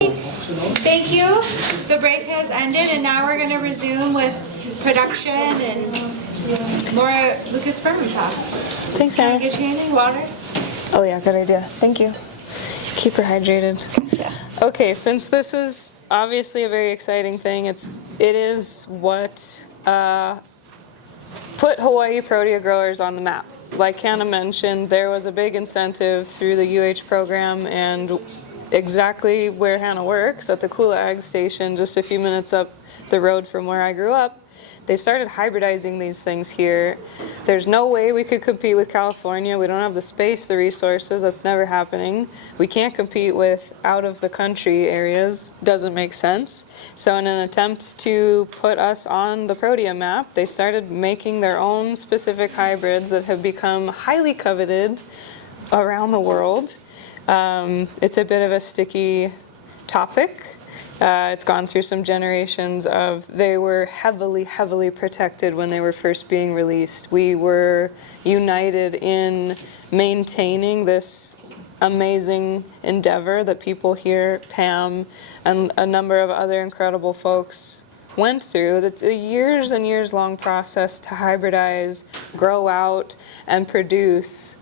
Thank you. The break has ended and now we're going to resume with production and more Leucospermum talks. Thanks, Hannah. Can I get you anything? Water? Oh yeah, good idea. Thank you. Keep her hydrated. Yeah. Okay, since this is obviously a very exciting thing, it is what put Hawaii protea growers on the map. Like Hannah mentioned, there was a big incentive through the UH program, and exactly where Hannah works, at the Kula Ag Station, just a few minutes up the road from where I grew up, they started hybridizing these things here. There's no way we could compete with California. We don't have the space, the resources. That's never happening. We can't compete with out of the country areas. Doesn't make sense. So in an attempt to put us on the protea map, they started making their own specific hybrids that have become highly coveted around the world. It's a bit of a sticky topic. It's gone through some generations of, they were heavily, heavily protected when they were first being released. We were united in maintaining this amazing endeavor that people here, Pam, and a number of other incredible folks went through. It's a years and years long process to hybridize, grow out, and produce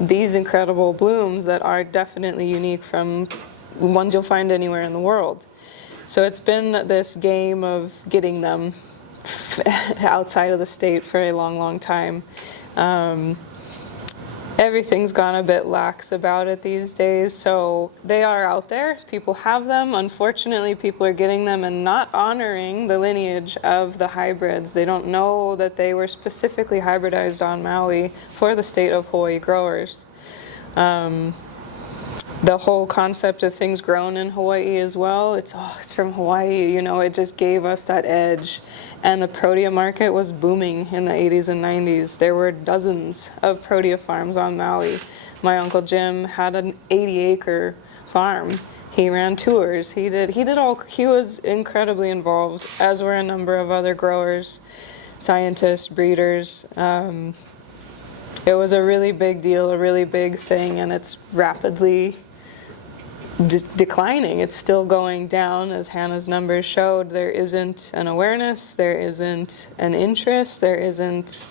these incredible blooms that are definitely unique from ones you'll find anywhere in the world. So it's been this game of getting them outside of the state for a long, long time. Everything's gone a bit lax about it these days, so they are out there. People have them. Unfortunately, people are getting them and not honoring the lineage of the hybrids. They don't know that they were specifically hybridized on Maui for the state of Hawaii growers. The whole concept of things grown in Hawaii as well, it's from Hawaii, you know, it just gave us that edge. And the protea market was booming in the 80s and 90s. There were dozens of protea farms on Maui. My Uncle Jim had an 80-acre farm. He ran tours. He was incredibly involved, as were a number of other growers, scientists, breeders. It was a really big deal, a really big thing, and it's rapidly declining. It's still going down, as Hannah's numbers showed. There isn't an awareness, there isn't an interest, there isn't,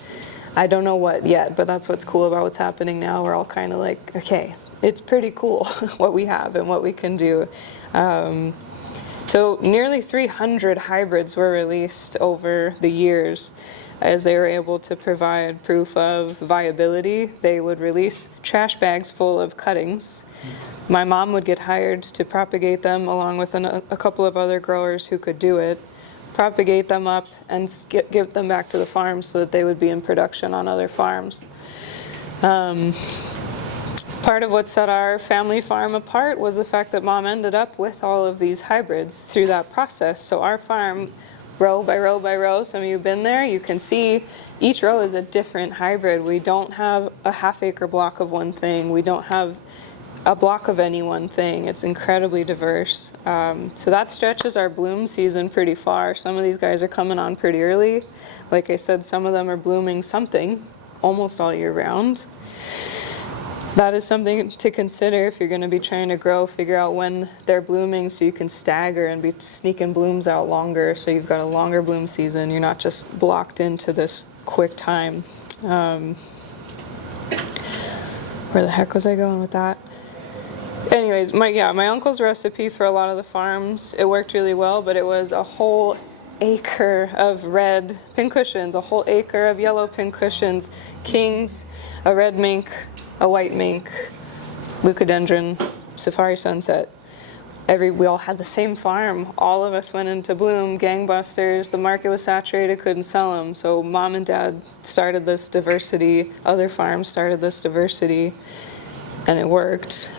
I don't know what yet, but that's what's cool about what's happening now. We're all kind of like, okay, it's pretty cool what we have and what we can do. So nearly 300 hybrids were released over the years. As they were able to provide proof of viability, they would release trash bags full of cuttings. My mom would get hired to propagate them along with a couple of other growers who could do it, propagate them up and give them back to the farm so that they would be in production on other farms. Part of what set our family farm apart was the fact that Mom ended up with all of these hybrids through that process. So our farm, row by row by row, some of you have been there, you can see each row is a different hybrid. We don't have a half-acre block of one thing. We don't have a block of any one thing. It's incredibly diverse. So that stretches our bloom season pretty far. Some of these guys are coming on pretty early. Like I said, some of them are blooming something almost all year round. That is something to consider if you're going to be trying to grow, figure out when they're blooming so you can stagger and be sneaking blooms out longer, so you've got a longer bloom season. You're not just blocked into this quick time. Where the heck was I going with that? Anyways, my uncle's recipe for a lot of the farms, it worked really well, but it was a whole acre of red pincushions, a whole acre of yellow pincushions, kings, a red mink, a white mink, leucodendron, safari sunset. We all had the same farm. All of us went into bloom, gangbusters. The market was saturated, couldn't sell them. So Mom and Dad started this diversity. Other farms started this diversity, and it worked.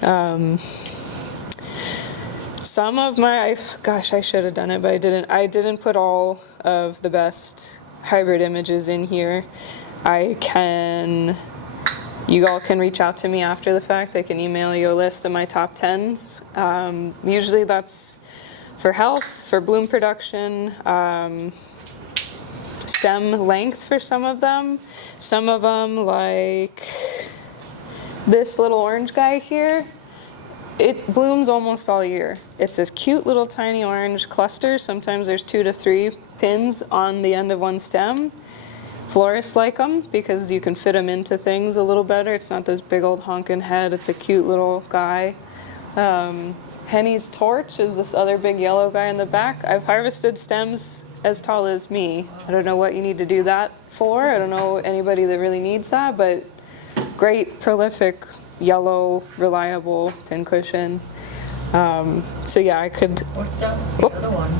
Some of my, gosh, I should have done it, but I didn't put all of the best hybrid images in here. You all can reach out to me after the fact. I can email you a list of my top 10s. Usually that's for health, for bloom production, stem length for some of them. Some of them, like this little orange guy here, It blooms almost all year. It's this cute little tiny orange cluster. Sometimes there's 2 to 3 pins on the end of one stem. Florists like them because you can fit them into things a little better. It's not this big old honking head. It's a cute little guy. Henny's torch is this other big yellow guy in the back. I've harvested stems as tall as me. I don't know what you need to do that for. I don't know anybody that really needs that, but great, prolific, yellow, reliable pincushion. So yeah, I could... What's that? The other one?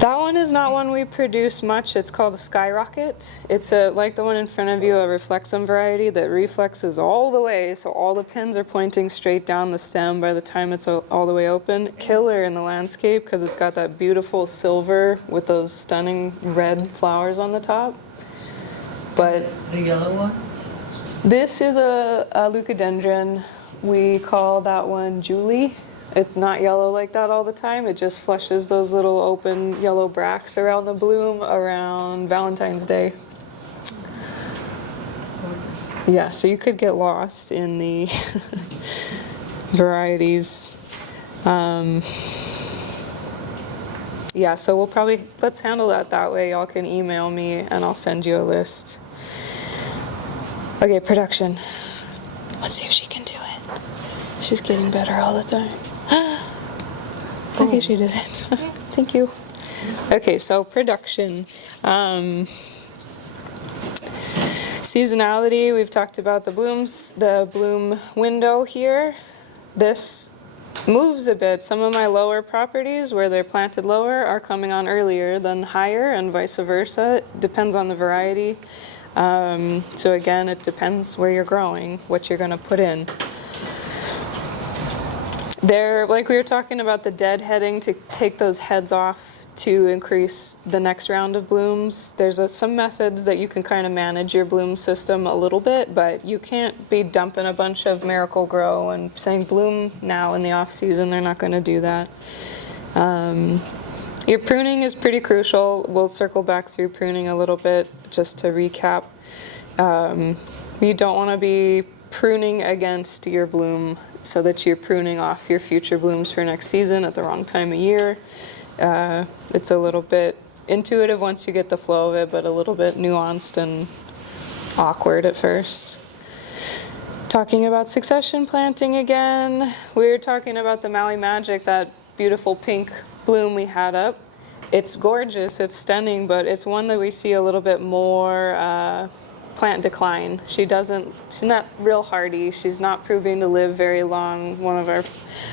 That one is not one we produce much. It's called a skyrocket. It's like the one in front of you, a reflexum variety that reflexes all the way, so all the pins are pointing straight down the stem by the time it's all the way open. Killer in the landscape because it's got that beautiful silver with those stunning red flowers on the top. But The yellow one? this is a leucodendron. We call that one Julie. It's not yellow like that all the time. It just flushes those little open yellow bracts around the bloom around Valentine's Day. Yeah, so you could get lost in the varieties. Yeah, so we'll probably, let's handle that way. Y'all can email me and I'll send you a list. Okay, production. Let's see if she can do it. She's getting better all the time. Okay, she did it. Thank you. Okay, so production. Seasonality, we've talked about the blooms, the bloom window here. This moves a bit. Some of my lower properties where they're planted lower are coming on earlier than higher and vice versa. It depends on the variety. So again, it depends where you're growing, what you're going to put in. There, like we were talking about the deadheading to take those heads off to increase the next round of blooms. There's some methods that you can kind of manage your bloom system a little bit, but you can't be dumping a bunch of Miracle Grow and saying bloom now in the off season. They're not going to do that. Your pruning is pretty crucial. We'll circle back through pruning a little bit just to recap. You don't want to be pruning against your bloom so that you're pruning off your future blooms for next season at the wrong time of year. It's a little bit intuitive once you get the flow of it, but a little bit nuanced and awkward at first. Talking about succession planting again, we were talking about the Maui Magic, that beautiful pink bloom we had up. It's gorgeous, it's stunning, but it's one that we see a little bit more plant decline. She's not real hardy. She's not proving to live very long. One of our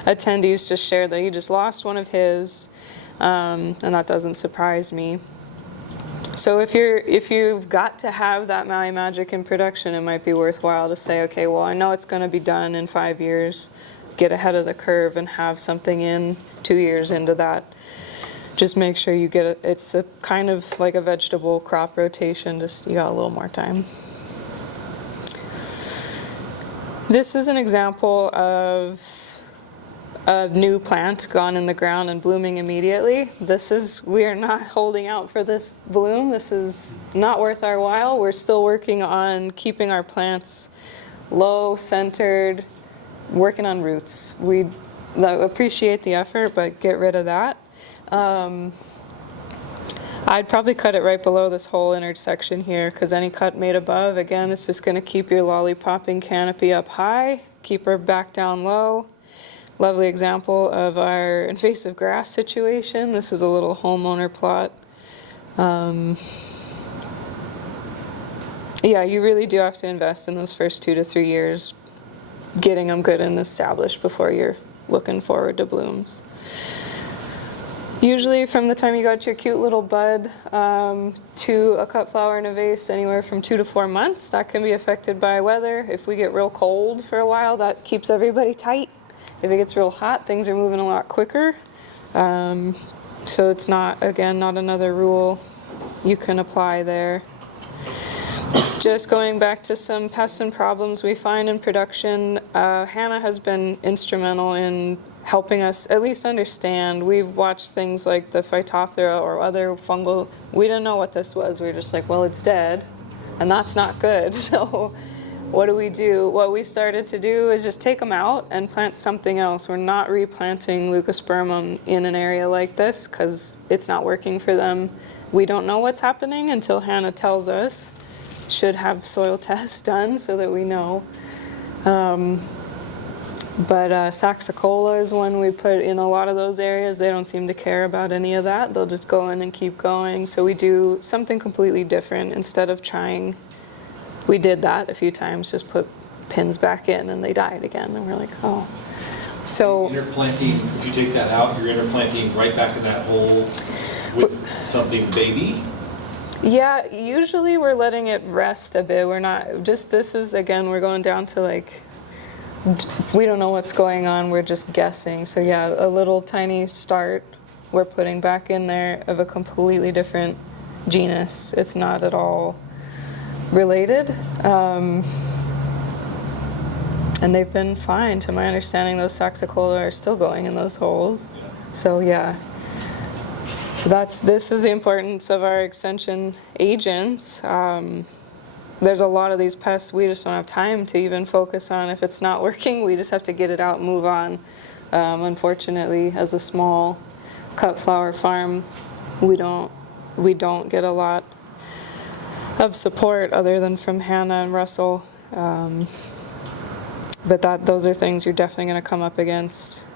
attendees just shared that he just lost one of his, and that doesn't surprise me. So if you've got to have that Maui Magic in production, it might be worthwhile to say, okay, well, I know it's going to be done in 5 years. Get ahead of the curve and have something in 2 years into that. Just make sure you get it. It's a kind of like a vegetable crop rotation, just you got a little more time. This is an example of a new plant gone in the ground and blooming immediately. We are not holding out for this bloom. This is not worth our while. We're still working on keeping our plants low, centered, working on roots. We appreciate the effort, but get rid of that. I'd probably cut it right below this whole intersection here, because any cut made above, again, it's just going to keep your lollipopping canopy up high, keep her back down low. Lovely example of our invasive grass situation. This is a little homeowner plot. Yeah, you really do have to invest in those first 2 to 3 years, getting them good and established before you're looking forward to blooms. Usually from the time you got your cute little bud to a cut flower in a vase, anywhere from 2 to 4 months. That can be affected by weather. If we get real cold for a while, that keeps everybody tight. If it gets real hot, things are moving a lot quicker. So it's not, again, not another rule you can apply there. Just going back to some pests and problems we find in production, Hannah has been instrumental in helping us at least understand. We've watched things like the Phytophthora or other fungal. We didn't know what this was. We were just like, well, it's dead, and that's not good. So what do we do? What we started to do is just take them out and plant something else. We're not replanting Leucospermum in an area like this because it's not working for them. We don't know what's happening until Hannah tells us. Should have soil tests done so that we know. But Saxicola is one we put in a lot of those areas. They don't seem to care about any of that. They'll just go in and keep going. So we do something completely different instead of trying. We did that a few times, just put pins back in and they died again. And we're like, oh. So Interplanting, if you take that out, you're interplanting right back in that hole with something baby? yeah, usually we're letting it rest a bit. We're not, just this is, again, we're going down to like, we don't know what's going on, we're just guessing. So yeah, a little tiny start we're putting back in there of a completely different genus. It's not at all related. And they've been fine. To my understanding, those Saxicola are still going in those holes. So yeah, this is the importance of our extension agents. There's a lot of these pests we just don't have time to even focus on. If it's not working, we just have to get it out and move on. Unfortunately, as a small cut flower farm, we don't get a lot of support other than from Hannah and Russell. But those are things you're definitely going to come up against.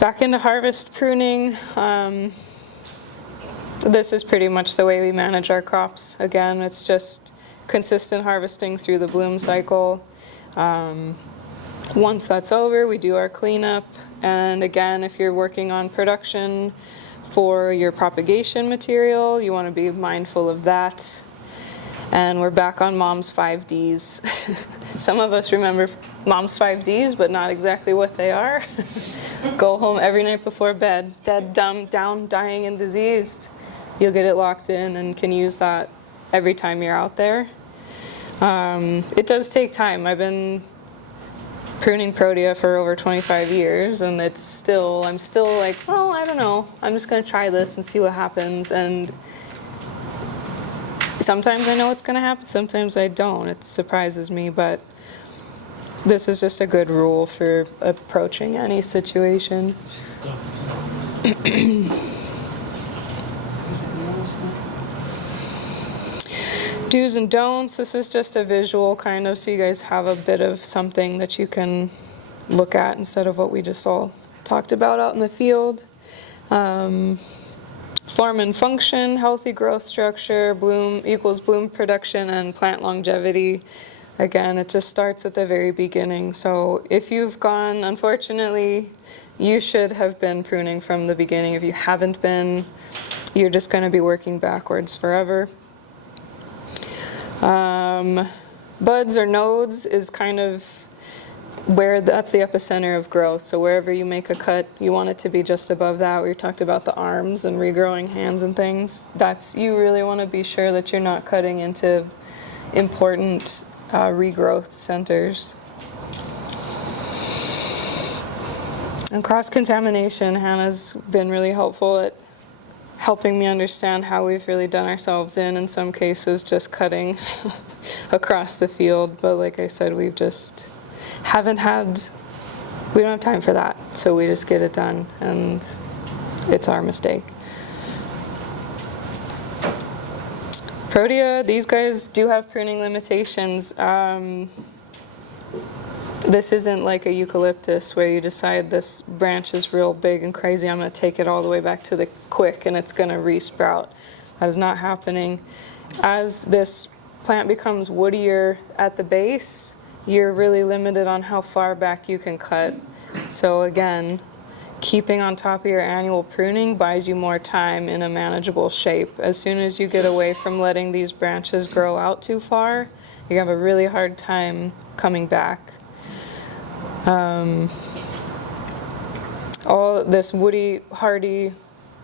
Back into harvest pruning. This is pretty much the way we manage our crops. Again, it's just consistent harvesting through the bloom cycle. Once that's over, we do our cleanup. And again, if you're working on production for your propagation material, you want to be mindful of that. And we're back on Mom's 5Ds. Some of us remember Mom's 5Ds, but not exactly what they are. Go home every night before bed, dead, dumb, down, dying, and diseased. You'll get it locked in and can use that every time you're out there. It does take time. I've been pruning Protea for over 25 years, and I'm still like, well, I don't know. I'm just going to try this and see what happens. And sometimes I know what's going to happen, sometimes I don't. It surprises me, but this is just a good rule for approaching any situation. Do's and don'ts. This is just a visual kind of, so you guys have a bit of something that you can look at instead of what we just all talked about out in the field. Form and function, healthy growth structure, bloom equals bloom production and plant longevity. Again, it just starts at the very beginning. So if you've gone, unfortunately, you should have been pruning from the beginning. If you haven't been, you're just going to be working backwards forever. Buds or nodes is kind of where that's the epicenter of growth. So wherever you make a cut, you want it to be just above that. We talked about the arms and regrowing hands and things. You really want to be sure that you're not cutting into important regrowth centers. And cross-contamination, Hannah's been really helpful at helping me understand how we've really done ourselves in some cases, just cutting across the field. But like I said, we don't have time for that. So we just get it done, and it's our mistake. Protea, these guys do have pruning limitations. This isn't like a eucalyptus where you decide this branch is real big and crazy, I'm going to take it all the way back to the quick and it's going to resprout. That is not happening. As this plant becomes woodier at the base, you're really limited on how far back you can cut. So again, keeping on top of your annual pruning buys you more time in a manageable shape. As soon as you get away from letting these branches grow out too far, you have a really hard time coming back. All this woody, hardy,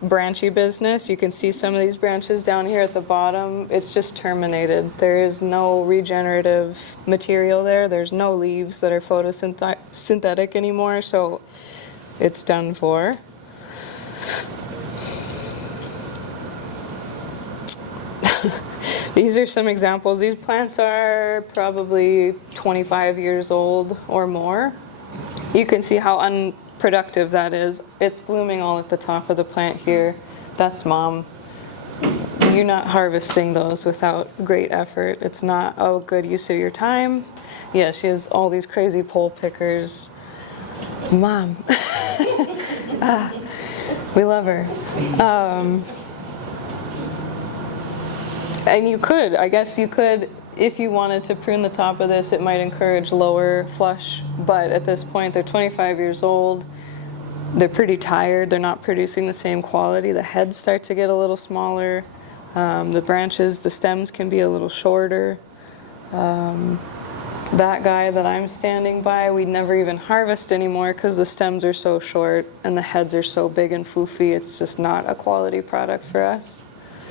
branchy business, you can see some of these branches down here at the bottom, it's just terminated. There is no regenerative material there. There's no leaves that are photosynthetic anymore, so it's done for. These are some examples. These plants are probably 25 years old or more. You can see how unproductive that is. It's blooming all at the top of the plant here. That's mom. You're not harvesting those without great effort. It's not a good use of your time. Yeah, she has all these crazy pole pickers. Mom. We love her. And you could, I guess you could, if you wanted to prune the top of this, it might encourage lower flush. But at this point, they're 25 years old. They're pretty tired. They're not producing the same quality. The heads start to get a little smaller. The branches, the stems can be a little shorter. That guy that I'm standing by, we never even harvest anymore because the stems are so short and the heads are so big and foofy. It's just not a quality product for us.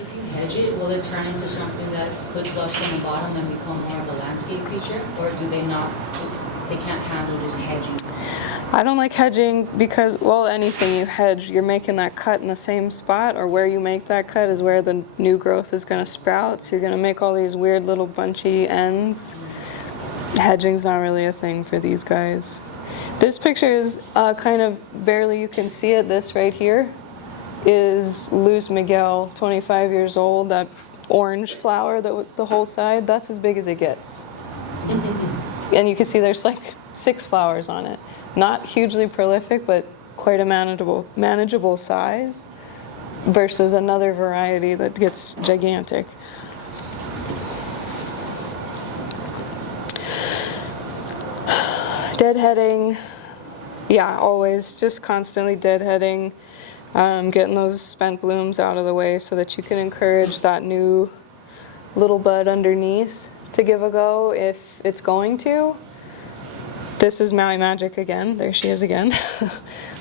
If you hedge it, will it turn into something that could flush from the bottom and become more of a landscape feature? Or do they not, they can't handle just hedging? I don't like hedging because, well, anything you hedge, you're making that cut in the same spot, or where you make that cut is where the new growth is going to sprout. So you're going to make all these weird little bunchy ends. Hedging's not really a thing for these guys. This picture is kind of barely, you can see it. This right here is Luz Miguel, 25 years old. That orange flower that was the whole side, that's as big as it gets. And you can see there's like 6 flowers on it. Not hugely prolific, but quite a manageable size, versus another variety that gets gigantic. Deadheading, yeah, always just constantly deadheading, getting those spent blooms out of the way so that you can encourage that new little bud underneath to give a go if it's going to. This is Maui Magic again. There she is again.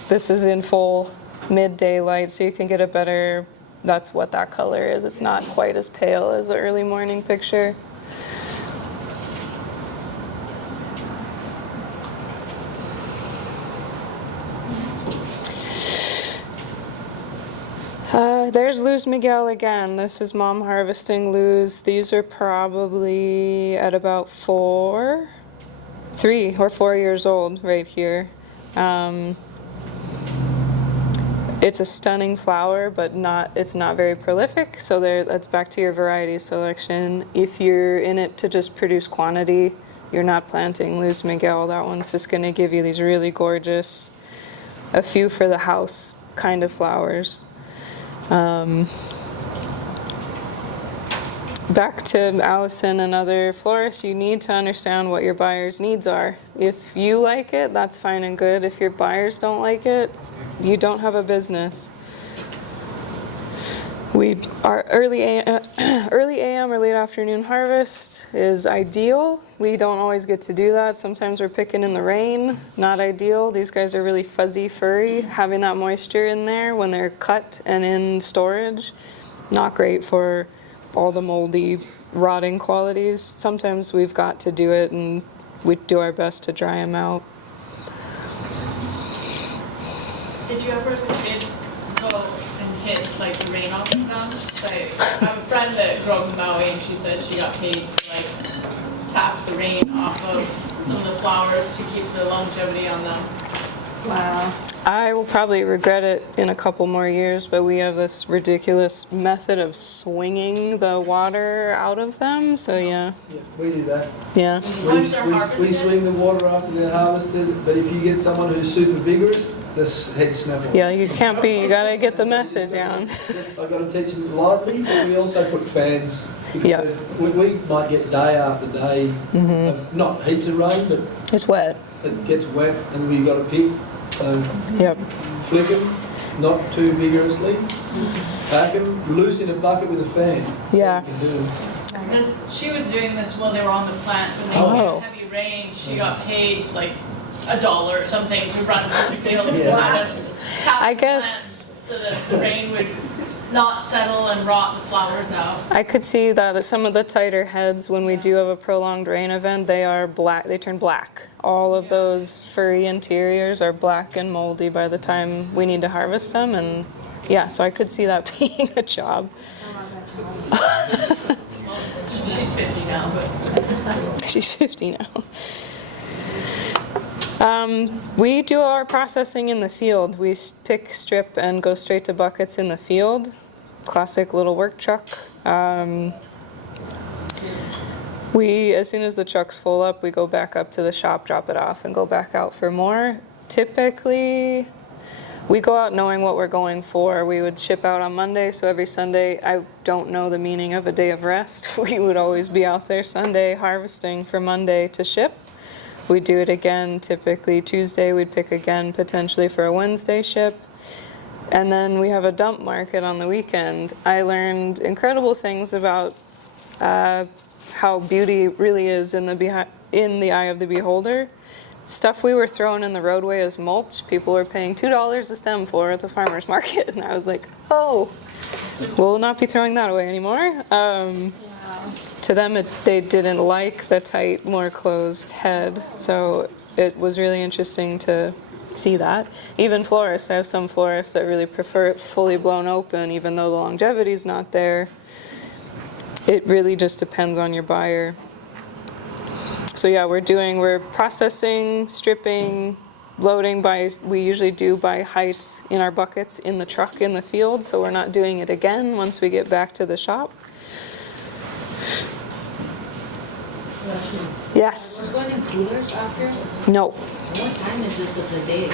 This is in full midday light, so you can get a better, that's what that color is. It's not quite as pale as the early morning picture. There's Luz Miguel again. This is mom harvesting Luz. These are probably at about 3 or 4 years old right here. It's a stunning flower, but it's not very prolific, so that's back to your variety selection. If you're in it to just produce quantity, you're not planting Luz Miguel. That one's just going to give you these really gorgeous, a few for the house kind of flowers. Back to Allison and other florists, you need to understand what your buyer's needs are. If you like it, that's fine and good. If your buyers don't like it, you don't have a business. Our early AM or late afternoon harvest is ideal. We don't always get to do that. Sometimes we're picking in the rain, not ideal. These guys are really fuzzy, furry. Having that moisture in there when they're cut and in storage, not great for all the moldy, rotting qualities. Sometimes we've got to do it, and we do our best to dry them out. Did you ever as a kid go and hit like the rain off of them? Like, I have a friend that grew up in Maui and she said she got paid to like tap the rain off of some of the flowers to keep the longevity on them. Wow. I will probably regret it in a couple more years, but we have this ridiculous method of swinging the water out of them, so yeah. Yeah, we do that. Yeah. We swing the water after they're harvested, but if you get someone who's super vigorous, this head snap off. Yeah, you can't be, you gotta get the method down. I've got to teach them lightly, but we also put fans. Yep. We might get day after day of not heaps of rain, but It's wet. it gets wet and we've got to pick. So Yep. flick them, not too vigorously. Pack them, loose in a bucket with a fan. Yeah. So you can do them. She was doing this while they were on the plant. When they Oh. had heavy rain, she got paid like $1 or something to run through the field Yeah. to just tap I the guess- plants so that the rain would not settle and rot the flowers out. I could see that some of the tighter heads, when we do have a prolonged rain event, they are black, they turn black. All of those furry interiors are black and moldy by the time we need to harvest them, and yeah, so I could see that being a job. She's 50 now. We do our processing in the field. We pick, strip, and go straight to buckets in the field. Classic little work truck. As soon as the truck's full up, we go back up to the shop, drop it off, and go back out for more. Typically, we go out knowing what we're going for. We would ship out on Monday, so every Sunday, I don't know the meaning of a day of rest. We would always be out there Sunday harvesting for Monday to ship. We'd do it again, typically Tuesday, we'd pick again, potentially for a Wednesday ship. And then we have a dump market on the weekend. I learned incredible things about how beauty really is in the eye of the beholder. Stuff we were throwing in the roadway as mulch, people were paying $2 a stem for at the farmer's market. And I was like, oh, we'll not be throwing that away anymore. To them, they didn't like the tight, more closed head. So it was really interesting to see that. Even florists, I have some florists that really prefer it fully blown open, even though the longevity is not there. It really just depends on your buyer. So yeah, we're processing, stripping, loading we usually do by height in our buckets in the truck in the field, so we're not doing it again once we get back to the shop. Yes. Was going in coolers after? No. What time is this of the day?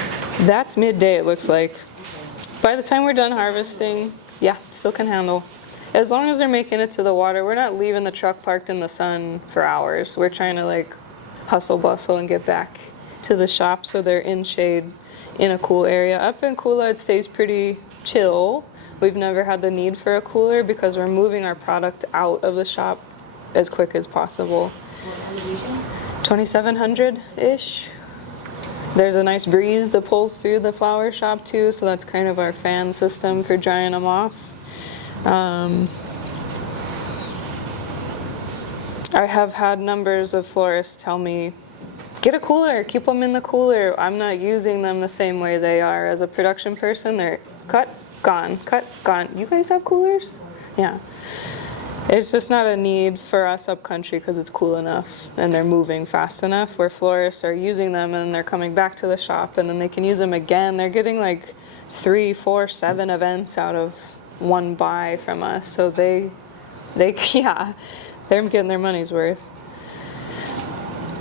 That's midday, it looks like. By the time we're done harvesting, yeah, still can handle. As long as they're making it to the water, we're not leaving the truck parked in the sun for hours. We're trying to like hustle bustle and get back to the shop so they're in shade in a cool area. Up in Kula, it stays pretty chill. We've never had the need for a cooler because we're moving our product out of the shop as quick as possible. 2,700-ish. There's a nice breeze that pulls through the flower shop too, so that's kind of our fan system for drying them off. I have had numbers of florists tell me, get a cooler, keep them in the cooler. I'm not using them the same way they are as a production person. They're cut, gone, cut, gone. You guys have coolers? Yeah. It's just not a need for us up country because it's cool enough and they're moving fast enough, where florists are using them and they're coming back to the shop and then they can use them again. They're getting like 3, 4, 7 events out of one buy from us. So they're getting their money's worth.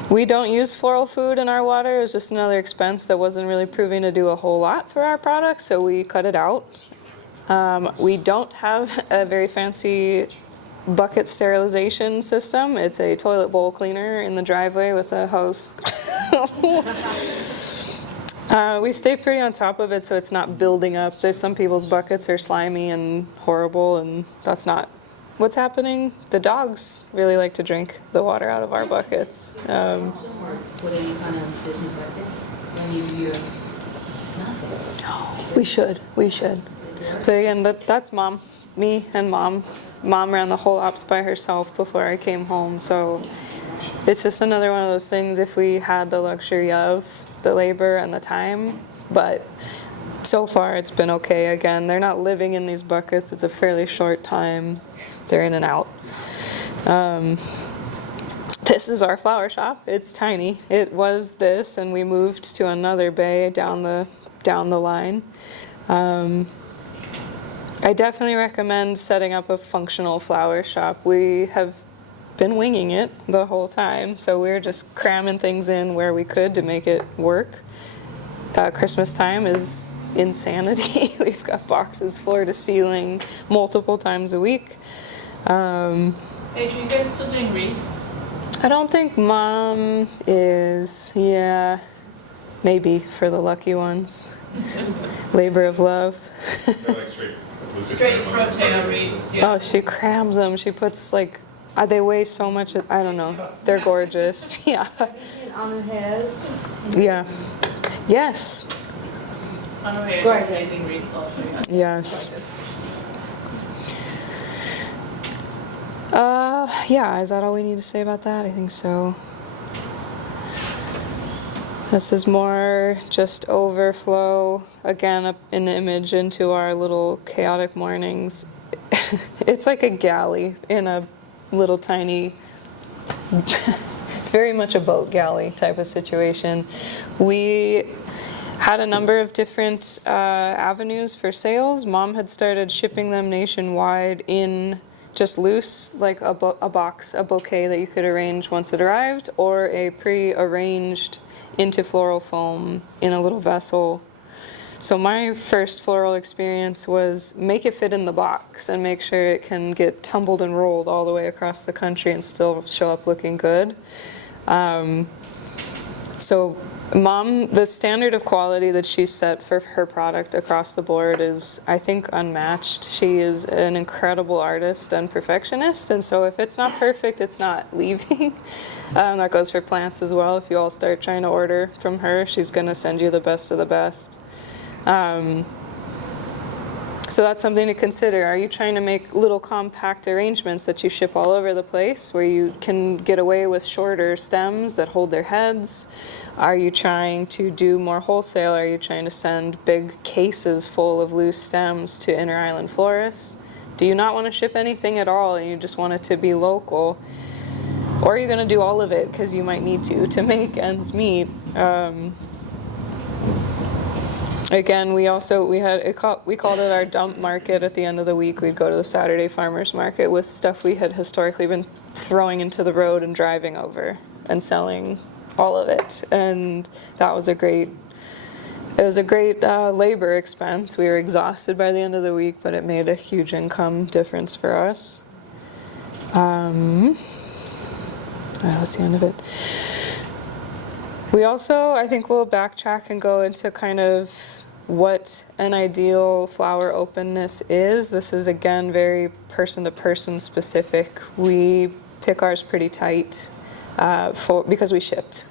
We don't use floral food in our water. It was just another expense that wasn't really proving to do a whole lot for our product, so we cut it out. We don't have a very fancy bucket sterilization system. It's a toilet bowl cleaner in the driveway with a hose. We stay pretty on top of it so it's not building up. There's some people's buckets are slimy and horrible, and that's not what's happening. The dogs really like to drink the water out of our buckets. Or put any kind of disinfectant? Nothing. Oh, we should. But again, that's mom. Me and mom. Mom ran the whole ops by herself before I came home, so it's just another one of those things if we had the luxury of the labor and the time, but so far it's been okay. Again, they're not living in these buckets. It's a fairly short time. They're in and out. This is our flower shop. It's tiny. It was this, and we moved to another bay down the line. I definitely recommend setting up a functional flower shop. We have been winging it the whole time, so we're just cramming things in where we could to make it work. Christmas time is insanity. We've got boxes floor to ceiling multiple times a week. Paige, are you guys still doing wreaths? I don't think Mom is. Yeah, maybe for the lucky ones. Labor of love. They're like straight Protea wreaths, yeah. Oh, she crams them. She puts like, they weigh so much. I don't know. They're gorgeous. Yeah. On her hairs. Yeah. Yes. On her hair, amazing wreaths also, yeah. Yes. Yeah, is that all we need to say about that? I think so. This is more just overflow, again, an image into our little chaotic mornings. It's like a galley in a little tiny it's very much a boat galley type of situation. We had a number of different avenues for sales. Mom had started shipping them nationwide in just loose, like a box, a bouquet that you could arrange once it arrived, or a pre-arranged into floral foam in a little vessel. So my first floral experience was make it fit in the box and make sure it can get tumbled and rolled all the way across the country and still show up looking good. So Mom, the standard of quality that she set for her product across the board is, I think, unmatched. She is an incredible artist and perfectionist, and so if it's not perfect, it's not leaving. That goes for plants as well. If you all start trying to order from her, she's going to send you the best of the best. So that's something to consider. Are you trying to make little compact arrangements that you ship all over the place where you can get away with shorter stems that hold their heads? Are you trying to do more wholesale? Are you trying to send big cases full of loose stems to inner island florists? Do you not want to ship anything at all and you just want it to be local? Or are you going to do all of it because you might need to make ends meet? Again, we called it our dump market at the end of the week. We'd go to the Saturday farmers market with stuff we had historically been throwing into the road and driving over and selling all of it. And that was a great labor expense. We were exhausted by the end of the week, but it made a huge income difference for us. That was the end of it. We also, I think we'll backtrack and go into kind of what an ideal flower openness is. This is, again, very person-to-person specific. We pick ours pretty tight because we shipped.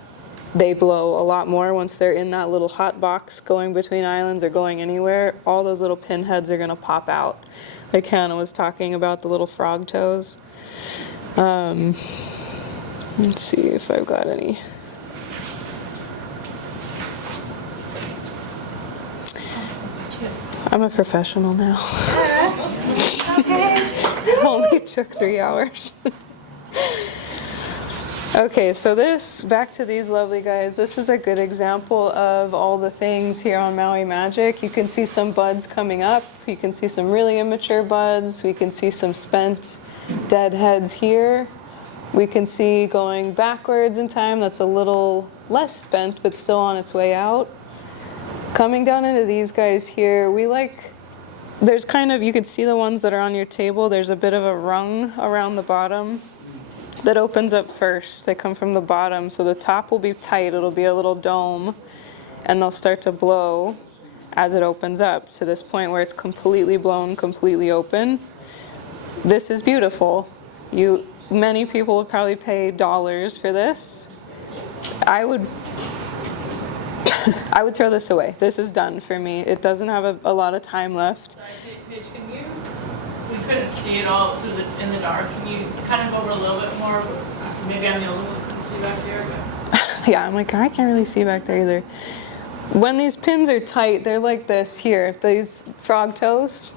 They blow a lot more once they're in that little hot box going between islands or going anywhere. All those little pinheads are going to pop out. Like Hannah was talking about the little frog toes. Let's see if I've got any. I'm a professional now. Okay. It only took 3 hours. Okay, so back to these lovely guys. This is a good example of all the things here on Maui Magic. You can see some buds coming up. You can see some really immature buds. We can see some spent dead heads here. We can see going backwards in time, that's a little less spent, but still on its way out. Coming down into these guys here, there's kind of, you can see the ones that are on your table, there's a bit of a rung around the bottom that opens up first. They come from the bottom, so the top will be tight, it'll be a little dome, and they'll start to blow as it opens up to this point where it's completely blown, completely open. This is beautiful. Many people would probably pay dollars for this. I would throw this away. This is done for me. It doesn't have a lot of time left. Paige, we couldn't see it all in the dark. Can you kind of go over a little bit more? Maybe I'm the only one who can see back there. But. Yeah, I'm like, I can't really see back there either. When these pins are tight, they're like this here. These frog toes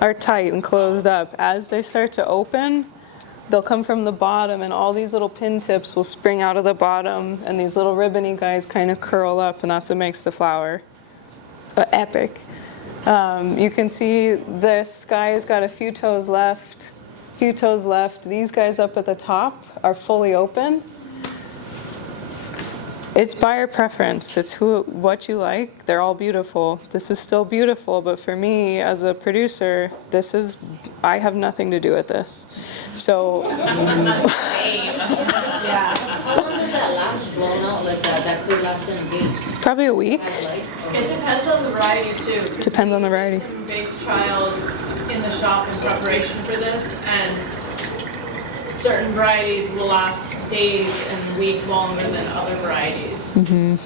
are tight and closed up. As they start to open, they'll come from the bottom, and all these little pin tips will spring out of the bottom, and these little ribbony guys kind of curl up, and that's what makes the flower epic. You can see this guy's got a few toes left. These guys up at the top are fully open. It's buyer preference. It's what you like. They're all beautiful. This is still beautiful, but for me as a producer, I have nothing to do with this. So How long does that last blown out like that? That could last in a vase? probably a week. It depends on the variety too. Depends on the variety. Some base trials in the shop in preparation for this, and certain varieties will last days and week longer than other varieties. Mm-hmm.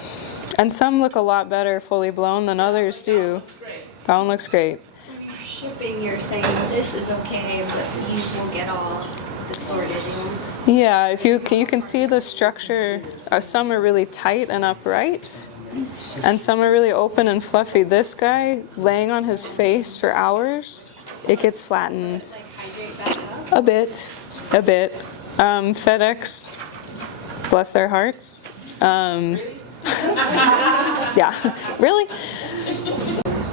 And some look a lot better fully blown than others do. That one looks great. When you're shipping, you're saying this is okay, but these will get all distorted. Yeah, if you can see the structure. Some are really tight and upright, and some are really open and fluffy. This guy laying on his face for hours, it gets flattened Like hydrate back up. a bit. FedEx Bless their hearts. Yeah, really.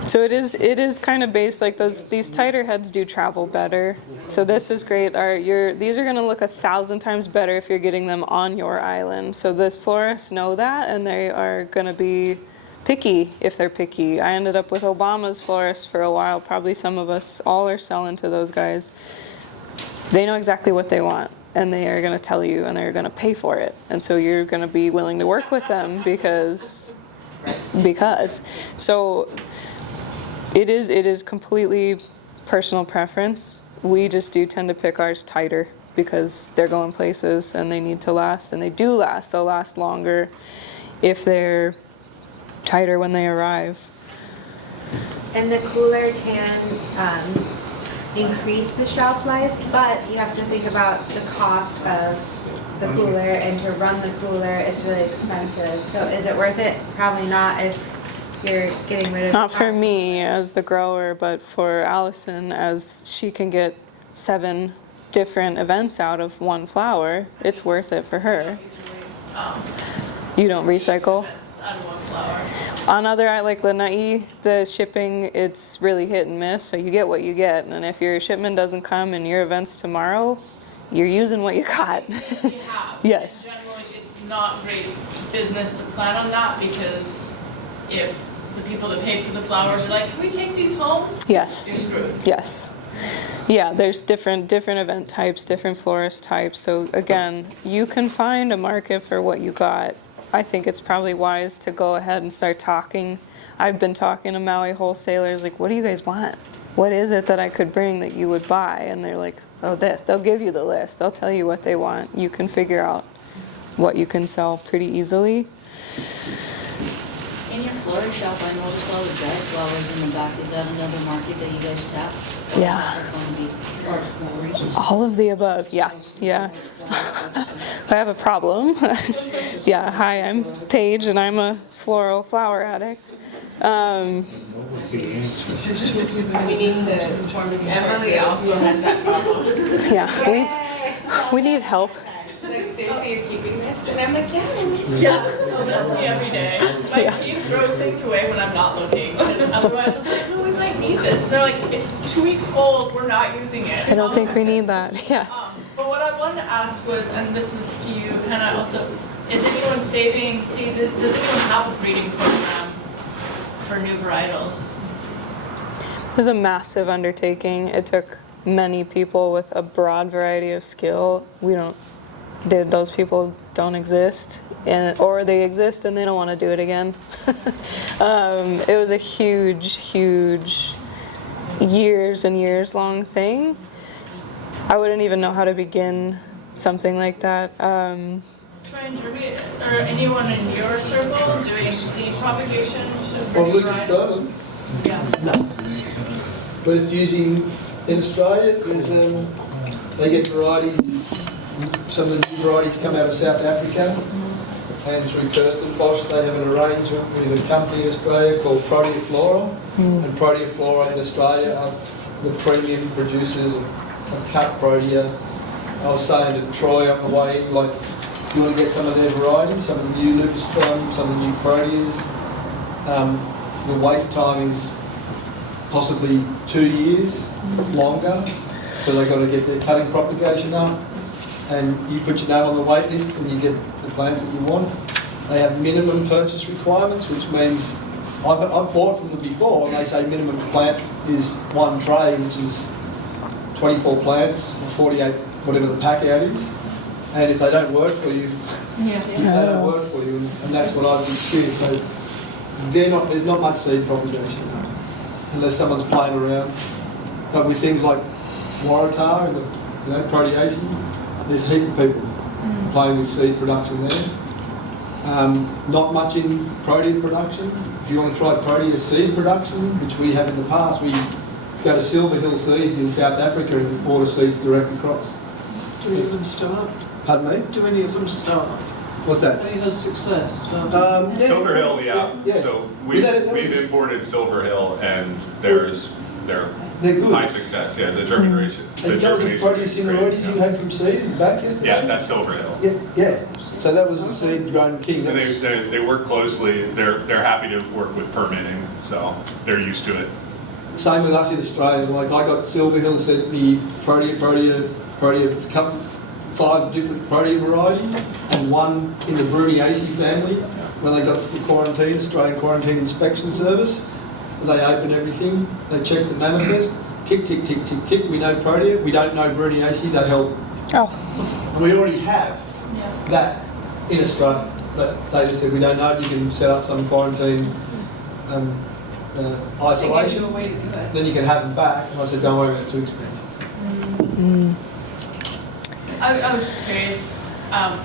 So it is kind of based like these tighter heads do travel better. So this is great. These are going to look 1,000 times better if you're getting them on your island. So this florists know that, and they are going to be picky if they're picky. I ended up with Obama's florist for a while. Probably some of us all are selling to those guys. They know exactly what they want, and they are going to tell you, and they're going to pay for it. And so you're going to be willing to work with them because. So it is completely personal preference. We just do tend to pick ours tighter because they're going places and they need to last, and they do last. They'll last longer if they're tighter when they arrive. And the cooler can increase the shelf life, but you have to think about the cost of the cooler, and to run the cooler, it's really expensive. So is it worth it? Probably not if you're getting rid of Not for me as the grower, but for Allison, as she can get 7 different events out of one flower, it's worth it for her. You don't recycle? Out of one flower. On other, like Lanai, the shipping, it's really hit and miss, so you get what you get. And if your shipment doesn't come and your event's tomorrow, you're using what you got. You have. Yes. Generally, it's not great business to plan on that, because if the people that paid for the flowers are like, can we take these home? Yes. You're screwed. Yes. Yeah, there's different event types, different florist types. So again, you can find a market for what you got. I think it's probably wise to go ahead and start talking. I've been talking to Maui wholesalers, like, what do you guys want? What is it that I could bring that you would buy? And they're like, oh, this. They'll give you the list. They'll tell you what they want. You can figure out what you can sell pretty easily. In your flora shop, I noticed all the dried flowers in the back. Is that another market that you guys tap? Yeah. All of the above, yeah. I have a problem. Yeah, hi, I'm Paige, and I'm a flower addict. We need to inform this. Emily also has that problem. Yeah, we need help. She's like, seriously, you're keeping this? And I'm like, yes. Yeah. Every day. My team throws things away when I'm not looking. Otherwise, I'm like, no, we might need this. And they're like, it's 2 weeks old, we're not using it. I don't think we need that, yeah. But what I wanted to ask was, and this is to you, Hannah, also, is anyone saving seeds? Does anyone have a breeding program for new varietals? It was a massive undertaking. It took many people with a broad variety of skill. Those people don't exist, or they exist and they don't want to do it again. It was a huge years and years long thing. I wouldn't even know how to begin something like that. Or anyone in your circle doing seed propagation? Well, Leucospermum. Yeah. No. But it's using, in Australia, they get varieties, some of the new varieties come out of South Africa, and through Kirsten Bosch they have an arrangement with a company in Australia called Proteoflora, and Proteoflora in Australia are the premium producers of cut protea. I was saying to Troy on the way, like, you want to get some of their varieties, some of the new Leucospermum, some of the new proteas. The wait time is possibly 2 years longer, so they've got to get their cutting propagation up, and you put your name on the wait list and you get the plants that you want. They have minimum purchase requirements, which means I've bought from them before, and they say minimum plant is 1 tray, which is 24 plants, or 48, whatever the pack out is, and if they don't work for you, they don't work for you, and that's what I've experienced. So there's not much seed propagation unless someone's playing around. But with things like Waratah and the proteaceae, there's a heap of people playing with seed production there. Not much in protein production. If you want to try protein seed production, which we have in the past, we go to Silver Hill Seeds in South Africa and order seeds direct across. Do any of them start? Pardon me? Do any of them start? What's that? Any of success? Yeah. Silver Hill, yeah. Yeah. So Was that we've imported Silver Hill, and they're They're good. high success, yeah, the germination. And that was the produce in the varieties you had from seed in the back yesterday? Yeah, that's Silver Hill. Yeah. So that was the seed grown king. And they work closely, they're happy to work with permitting, so they're used to it. Same with us in Australia. Like I got Silver Hill sent me Protea, 5 different Protea varieties, and one in the Bruniaceae family. When they got to the quarantine, Australian Quarantine Inspection Service, they opened everything, they checked the manifest, tick, tick, tick, tick, tick, we know Protea, we don't know Bruniaceae, they held. Oh. And we already have that in Australia, but they just said, we don't know, you can set up some quarantine isolation, way to do it. then you can have them back. And I said, don't worry about it, too expensive. I was just curious,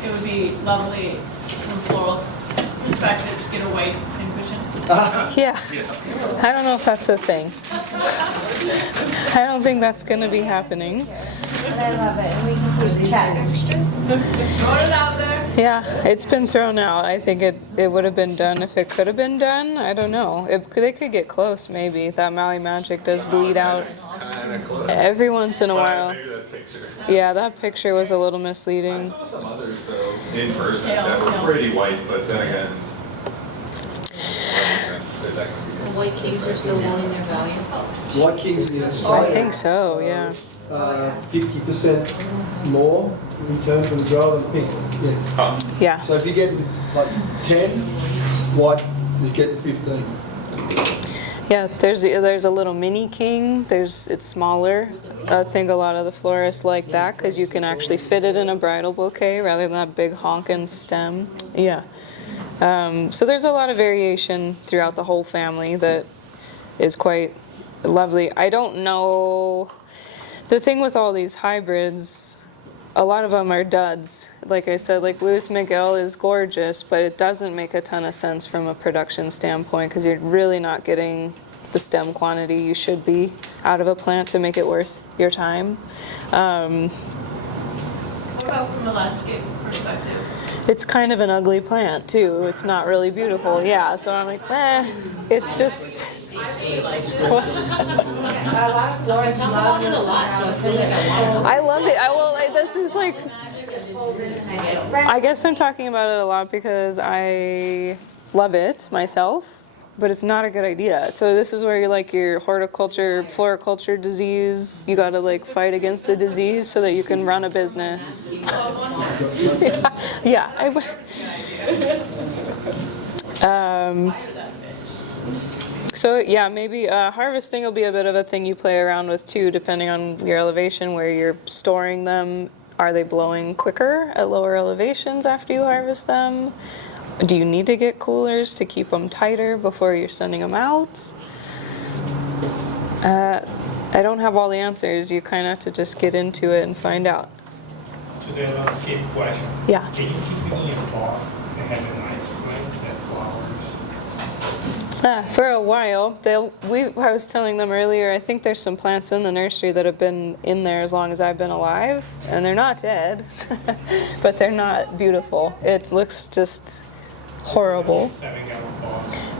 it would be lovely from floral perspective to get a white pincushion. Yeah. I don't know if that's a thing. I don't think that's going to be happening. And I love it, and we can keep track. Extras? Throw it out there. Yeah, it's been thrown out. I think it would have been done if it could have been done. I don't know. They could get close, maybe. That Maui magic does bleed out every once in a while. Maybe that picture. Yeah, that picture was a little I misleading. saw some others though, in person, that were pretty white, but then again. there's that could be- The white kings are still owning their value. White kings in I Australia, think so, yeah. 50% more in return from grower than pink. Yeah. Huh. Yeah. So if you get like 10, white is getting 15. Yeah, there's a little mini king. It's smaller. I think a lot of the florists like that because you can actually fit it in a bridal bouquet rather than that big honkin' stem. Yeah. So there's a lot of variation throughout the whole family that is quite lovely. I don't know. The thing with all these hybrids, a lot of them are duds. Like I said, like Luis Miguel is gorgeous, but it doesn't make a ton of sense from a production standpoint because you're really not getting the stem quantity you should be out of a plant to make it worth your time. What about from a landscape perspective? It's kind of an ugly plant too. It's not really beautiful. Yeah, so I'm like, it's just. A lot of florists love it a lot, so I feel like I love it. This is like. I guess I'm talking about it a lot because I love it myself, but it's not a good idea. So this is where you're like your horticulture, floriculture disease. You got to like fight against the disease so that you can run a business. Yeah. So yeah, maybe harvesting will be a bit of a thing you play around with too, depending on your elevation, where you're storing them. Are they blowing quicker at lower elevations after you harvest them? Do you need to get coolers to keep them tighter before you're sending them out? I don't have all the answers. You kind of have to just get into it and find out. To the landscape question. Yeah. Can you keep it in your pot and have a nice plant that flowers? For a while, I was telling them earlier, I think there's some plants in the nursery that have been in there as long as I've been alive, and they're not dead, but they're not beautiful. It looks just horrible.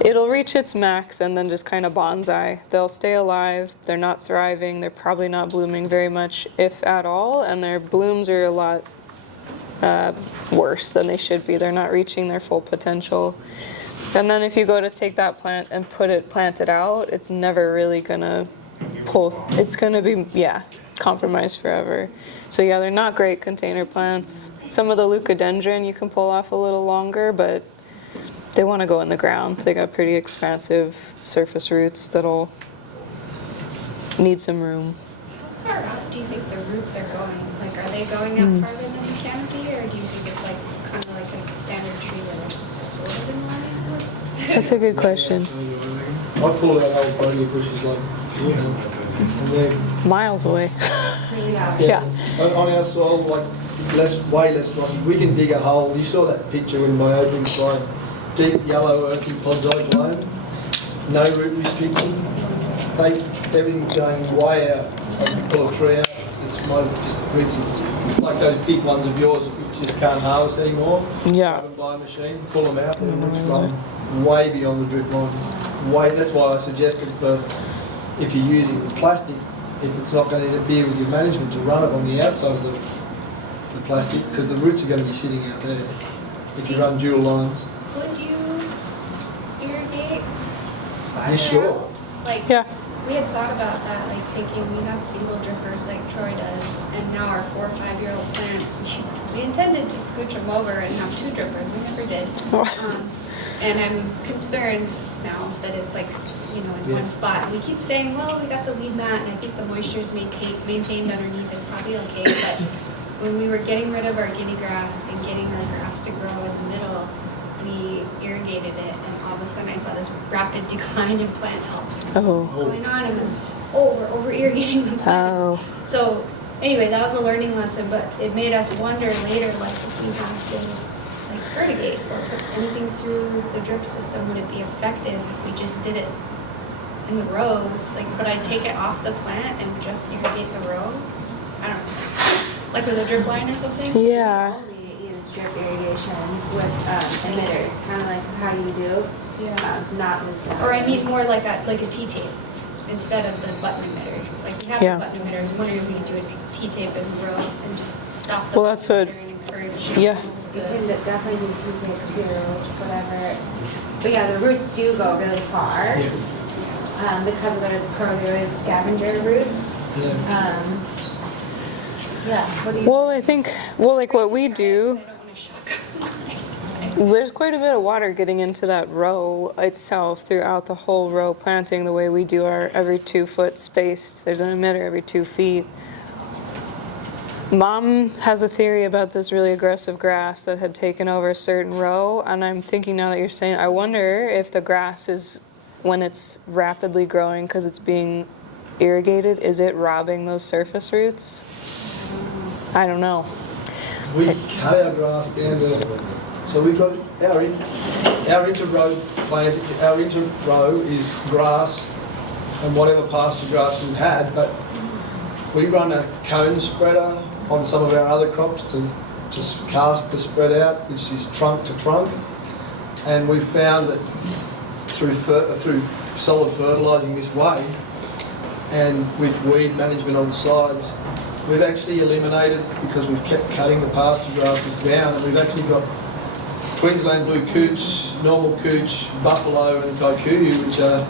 It'll reach its max and then just kind of bonsai. They'll stay alive, they're not thriving, they're probably not blooming very much, if at all, and their blooms are a lot worse than they should be. They're not reaching their full potential. And then if you go to take that plant and plant it out, it's never really gonna pull. It's gonna be, compromised forever. So yeah, they're not great container plants. Some of the leucodendron you can pull off a little longer, but they want to go in the ground. They got pretty expansive surface roots that'll need some room. How far up do you think the roots are going? Like, are they going up farther than the canopy, or do you think it's like kind of like a standard tree where they're sort of in line? That's a good question. I pull out old bony bushes like, and they're Miles away. yeah. On our soil, like way less rocky. We can dig a hole. You saw that picture in my opening slide. Deep yellow earthy pozoid loam, no root restriction. Everything's going way out. Pull a tree out. It's just roots like those big ones of yours that we just can't harvest anymore. Yeah. Grab them by a machine, pull them out, and the roots run way beyond the drip line. That's why I suggested for if you're using plastic, if it's not going to interfere with your management, to run it on the outside of the plastic, because the roots are going to be sitting out there if you run dual lines. Could you irrigate farther Yeah, sure. out? Like, Yeah. we had thought about that, like we have single drippers like Troy does, and now our 4 or 5-year-old plants, we intended to scooch them over and have 2 drippers, we never did. And I'm concerned now that it's like, in one spot. We keep saying, well, we got the weed mat, and I think the moisture's maintained underneath, it's probably okay, but when we were getting rid of our guinea grass and getting our grass to grow in the middle, we irrigated it, and all of a sudden I saw this rapid decline in plant health. What's going on? And then, we're over irrigating the plants. So anyway, that was a learning lesson, but it made us wonder later, like, if we have to fertigate or put anything through the drip system, would it be effective if we just did it in the rows? Like, could I take it off the plant and just irrigate the row? I don't know. Like with a drip line or something? Yeah. Only use drip irrigation with emitters, kind of like how you do. Yeah. Not with that. Or I mean more like a T-tape instead of the button emitter. Like we have the button emitters. I'm wondering if we could do a T-tape in the row and just stop the that's what. and encourage. Yeah. You can definitely use T-tape too, whatever. But yeah, the roots do go really far because of the corduroy scavenger roots. What do you? Well, I think, like what we do, there's quite a bit of water getting into that row itself throughout the whole row planting, the way we do our every 2 foot spaced. There's an emitter every 2 feet. Mom has a theory about this really aggressive grass that had taken over a certain row, and I'm thinking now that you're saying, I wonder if the grass is, when it's rapidly growing because it's being irrigated, is it robbing those surface roots? I don't know. We cut our grass down to, so we've got our inter-row plant, our inter-row is grass and whatever pasture grass we've had, but we run a cone spreader on some of our other crops to cast the spread out, which is trunk to trunk, and we've found that through solid fertilising this way and with weed management on the sides, we've actually eliminated, because we've kept cutting the pasture grasses down, and we've actually got Queensland blue cooch, normal cooch, buffalo and kikuyu, which are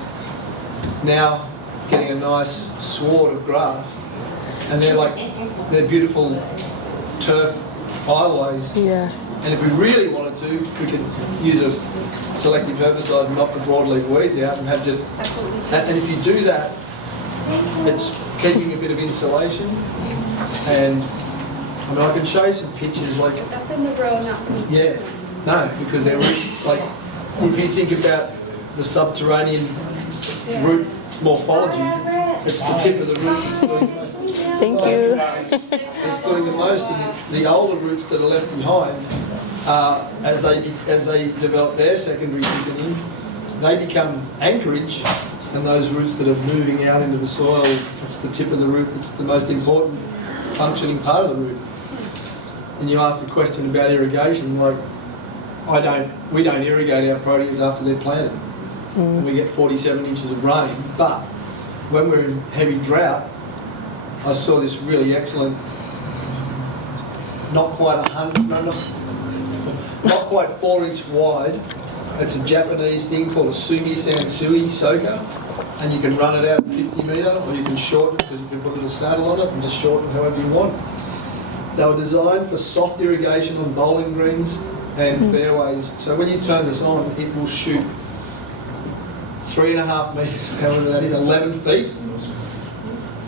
now getting a nice sward of grass, and they're beautiful turf highways. Yeah. And if we really wanted to, we could use a selective herbicide and knock the broadleaf weeds out and have just. And if you do that, it's keeping a bit of insulation. And I mean, I can show you some pictures like. That's in the row, not me. Yeah, no, because they're roots. Like, if you think about the subterranean root morphology, it's the tip of the root that's doing. Thank you. It's doing the most, and the older roots that are left behind, as they develop their secondary thickening, they become anchorage, and those roots that are moving out into the soil, it's the tip of the root that's the most important functioning part of the root. And you asked a question about irrigation, like we don't irrigate our proteas after they're planted, and we get 47 inches of rain. But when we're in heavy drought, I saw this really excellent, not quite 4-inch wide. It's a Japanese thing called a sumi sansui soaker, and you can run it out 50 metre, or you can shorten it because you can put a little saddle on it and just shorten it however you want. They were designed for soft irrigation on bowling greens and fairways. So when you turn this on, it will shoot 3.5 metres, however that is, 11 feet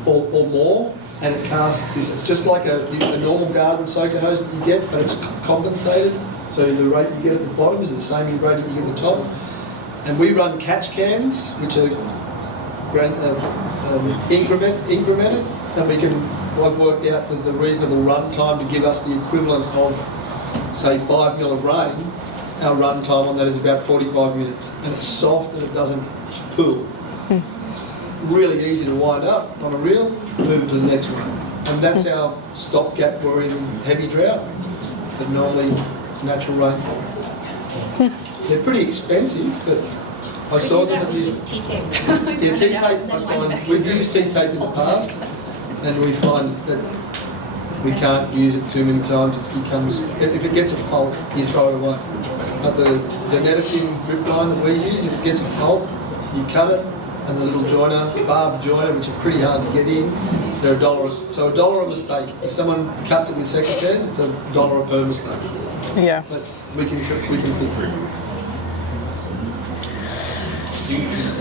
or more, and it casts this. It's just like a normal garden soaker hose that you get, but it's compensated. So the rate you get at the bottom is the same rate that you get at the top. And we run catch cans, which are incremented, and I've worked out that the reasonable run time to give us the equivalent of, say, 5 mil of rain. Our run time on that is about 45 minutes, and it's soft and it doesn't pool. Really easy to wind up on a reel, move to the next one. And that's our stopgap. We're in heavy drought, but normally it's natural rainfall. They're pretty expensive, but I saw them at Just this. T-tape. Yeah, T-tape, I find, we've used T-tape in the past, and we find that we can't use it too many times. It becomes, if it gets a fault, you throw it away. But the netafin drip line that we use, if it gets a fault, you cut it, and the little joiner, barb joiner, which are pretty hard to get in, they're $1. So $1 a mistake. If someone cuts it with secateurs, it's $1 per mistake. Yeah. But we can fix it.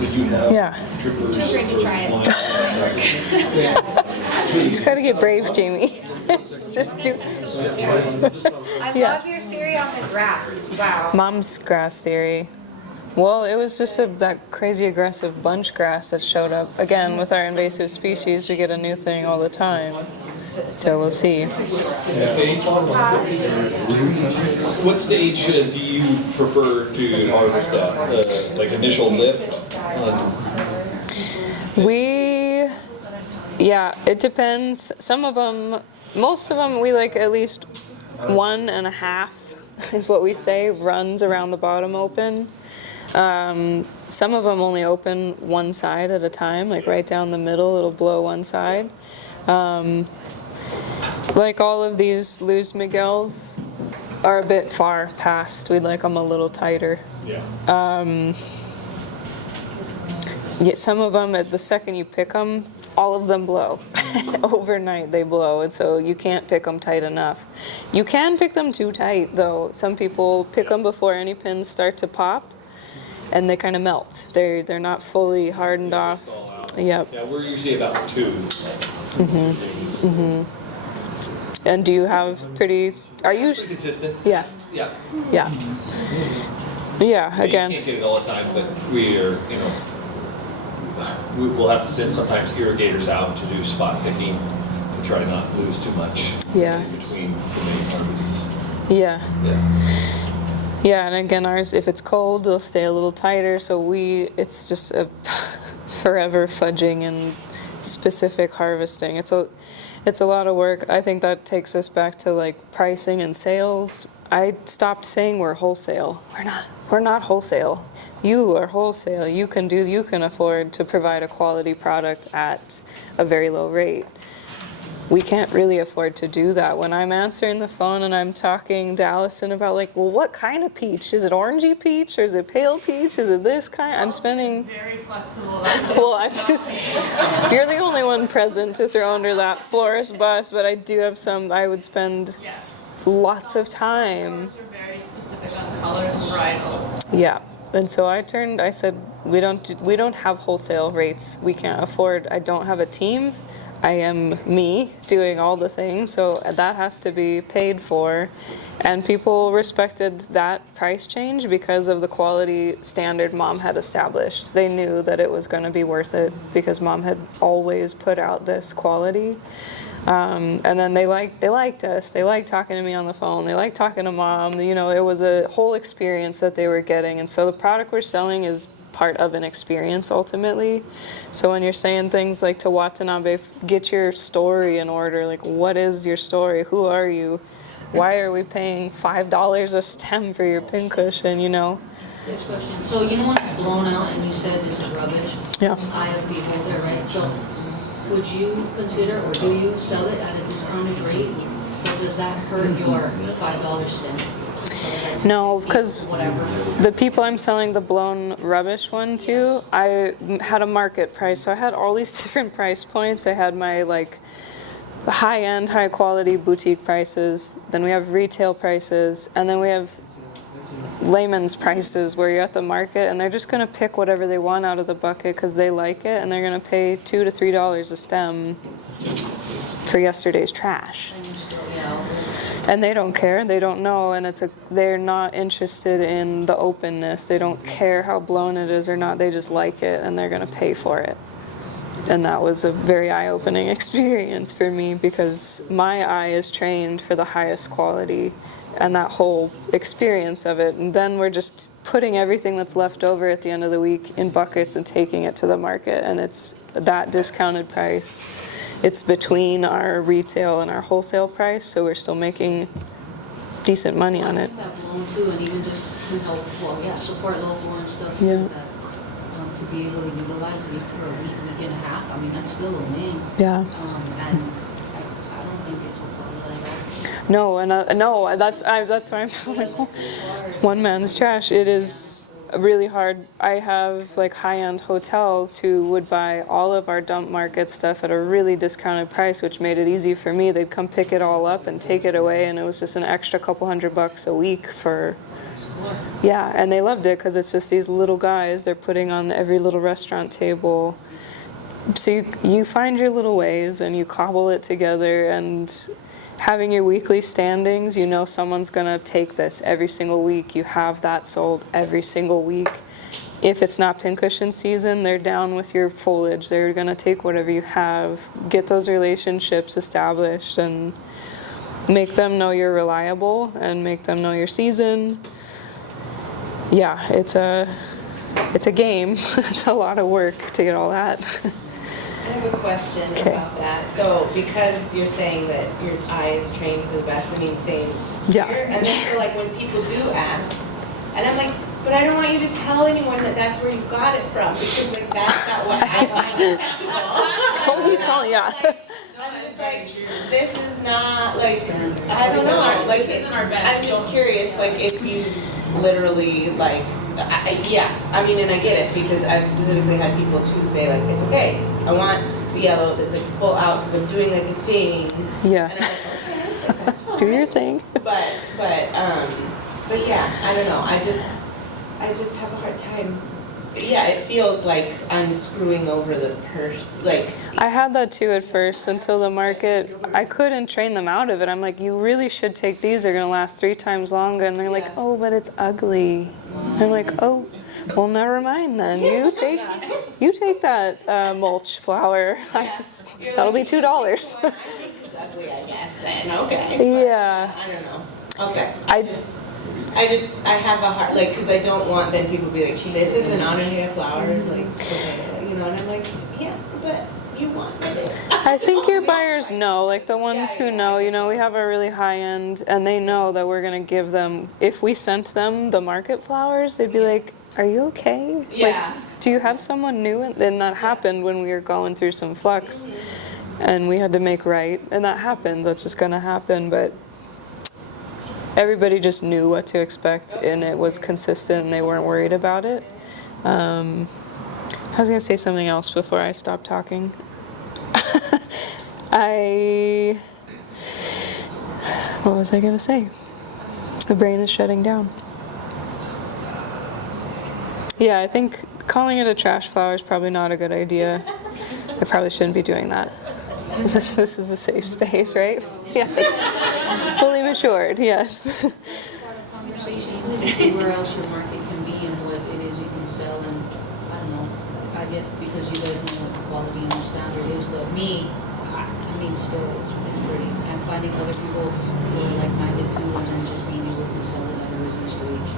Would you have Yeah. trippers? Too afraid to try it. Yeah. You just gotta get brave, Jamie. Just do. I Yeah. love your theory on the grass. Wow. Mom's grass theory. Well, it was just that crazy aggressive bunch grass that showed up. Again, with our invasive species, we get a new thing all the time. So we'll see. What stage do you prefer to harvest at? Like initial lift? Yeah, it depends. Some of them, most of them, we like at least 1.5 is what we say, runs around the bottom open. Some of them only open one side at a time, like right down the middle, it'll blow one side. Like all of these Luz Miguels are a bit far past. We'd like them a little tighter. Yeah. Yeah, some of them, at the second you pick them, all of them blow. Overnight they blow, and so you can't pick them tight enough. You can pick them too tight, though. Some people pick them before any pins start to pop, and they kind of melt. They're not fully hardened off. Yep. Yeah, we're usually about 2. And do you have pretty? Are you? Pretty consistent. Yeah. Yeah. Yeah. Yeah. You Again. can't get it all the time, but we are, we'll have to send sometimes irrigators out to do spot picking to try not to lose too much Yeah. in between the main harvests. Yeah. Yeah. Yeah, and again, ours, if it's cold, they'll stay a little tighter. So it's just a forever fudging and specific harvesting. It's a lot of work. I think that takes us back to like pricing and sales. I stopped saying we're wholesale. We're not wholesale. You are wholesale. You can afford to provide a quality product at a very low rate. We can't really afford to do that. When I'm answering the phone and I'm talking to Allison about like, well, what kind of peach? Is it orangey peach or is it pale peach? Is it this kind? I'm spending. Very flexible. Well, I'm just. You're the only one present to throw under that florist bus, but I do have some. I would spend lots of time. Florists are very specific on colors and varietals. Yeah. And so I said, we don't have wholesale rates. We can't afford. I don't have a team. I am me doing all the things, so that has to be paid for. And people respected that price change because of the quality standard Mom had established. They knew that it was going to be worth it because Mom had always put out this quality. And then they liked us. They liked talking to me on the phone. They liked talking to Mom. It was a whole experience that they were getting. And so the product we're selling is part of an experience ultimately. So when you're saying things like to Watanabe, get your story in order. Like, what is your story? Who are you? Why are we paying $5 a stem for your pincushion? Next question. So when it's blown out and you said this is rubbish? Yeah. Eye of the beholder, right? So would you consider or do you sell it at a discounted rate? Or does that hurt your $5 stem? No, because the people I'm selling the blown rubbish one to, I had a market price. So I had all these different price points. I had my high-end, high-quality boutique prices. Then we have retail prices. And then we have layman's prices where you're at the market and they're just going to pick whatever they want out of the bucket because they like it. And they're going to pay $2 to $3 a stem for yesterday's trash. And they don't care, they don't know, and they're not interested in the openness. They don't care how blown it is or not, they just like it and they're gonna pay for it. And that was a very eye-opening experience for me because my eye is trained for the highest quality and that whole experience of it. And then we're just putting everything that's left over at the end of the week in buckets and taking it to the market, and it's that discounted price. It's between our retail and our wholesale price, so we're still making decent money on it. That blown too, and even just to help, support local and stuff. Yeah. Like that. to be able to utilize it for a week, week and a half, I mean, that's still a win. Yeah. And I don't think it's a problem at all. No, and no, that's why I'm like, one man's trash. It is really hard. I have like high-end hotels who would buy all of our dump market stuff at a really discounted price, which made it easy for me. They'd come pick it all up and take it away, and it was just an extra couple $100 a week for. Yeah, and they loved it because it's just these little guys they're putting on every little restaurant table. So you find your little ways and you cobble it together, and having your weekly standings, you know someone's going to take this every single week. You have that sold every single week. If it's not pincushion season, they're down with your foliage. They're going to take whatever you have, get those relationships established, and make them know you're reliable and make them know your season. Yeah, it's a game. It's a lot of work to get all that. I have a question about that. So because you're saying that your eye is trained for the best, I mean, same Yeah. here. And then so like when people do ask, and I'm like, but I don't want you to tell anyone that that's where you got it from, because like that's not what I find acceptable. Totally, yeah. I'm just like, this is not like, I don't know, like, I'm just curious, like if you literally like, I mean, and I get it, because I've specifically had people too say like, it's okay, I want the yellow that's like full out because I'm doing like a thing. Yeah. And I'm like, okay, that's fine. Do your thing. But yeah, I don't know, I just have a hard time. But yeah, it feels like I'm screwing over the purse, like. I had that too at first until the market, I couldn't train them out of it. I'm like, you really should take these, they're going to last 3 times longer. And they're like, oh, but it's ugly. I'm like, oh, well, never mind then. You take that mulch flower. That'll be $2. It's ugly, I guess, then, okay. Yeah. I don't know. Okay. I have a hard, like, because I don't want then people to be like, this isn't on any of flowers, like, okay, you know, and I'm like, yeah, but you want it. I think your buyers know, like the ones who know, you know, we have a really high end, and they know that we're going to give them, if we sent them the market flowers, they'd be like, are you okay? Yeah. Like, do you have someone new? And that happened when we were going through some flux, and we had to make right, and that happened, that's just going to happen, but everybody just knew what to expect, and it was consistent, and they weren't worried about it. I was going to say something else before I stopped talking. What was I going to say? The brain is shutting down. Yeah, I think calling it a trash flower is probably not a good idea. I probably shouldn't be doing that. This is a safe space, right? Yes. Fully matured, yes. Conversation too, to see where else your market can be and what it is you can sell, and I don't know, I guess because you guys know what the quality and the standard is, but me, I mean, still, it's pretty. I'm finding other people who are like-minded too, and then just being able to sell it at a reduced wage.